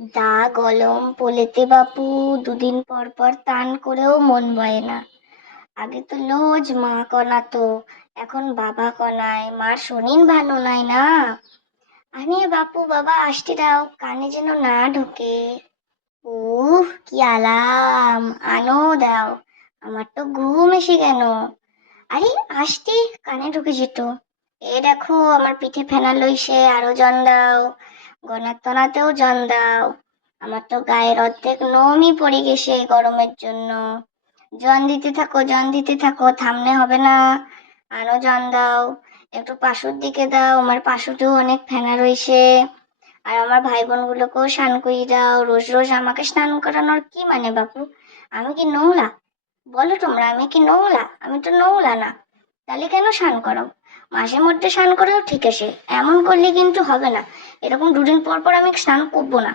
দা গলম পোলেতে বাপু, দুদিন পর পর তান করেও মন বয় না। আগে তো রোজ মা কনাতো, এখন বাবা কনায়, মার শরীর ভালো নাই না। আরে বাপু, বাবা আসতে দাও, কানে যেন না ঢোকে। কি আলাম, আনো দাও, আমার তো ঘুম এসে গেল। আরে আসতে, কানে ঢুকে যেত। এ দেখো আমার পিঠে ফেনা লইছে, আরো জন দাও। গনার তলাতেও জন দাও। আমার তো গায়ের অর্ধেক লোমই পড়ে গেছে এই গরমের জন্য। জন দিতে থাকো, জন দিতে থাকো, থামলে হবে না। আরো জন দাও। একটু পাশুর দিকে দাও, আমার পাশুতেও অনেক ফেনা রইছে। আর আমার ভাই বোন গুলোকেও স্নান করিয়ে দাও। রোজ রোজ আমাকে স্নান করানোর কি মানে বাপু? আমি কি নোংলা? বলো তোমরা, আমি কি নোংলা? আমি তো নোংলা না। তাহলে কেন স্নান করাও? মাঝে মধ্যে স্নান করেও ঠিক আছে, এমন করলে কিন্তু হবে না। এরকম দুদিন পর পর আমি স্নান করবো না।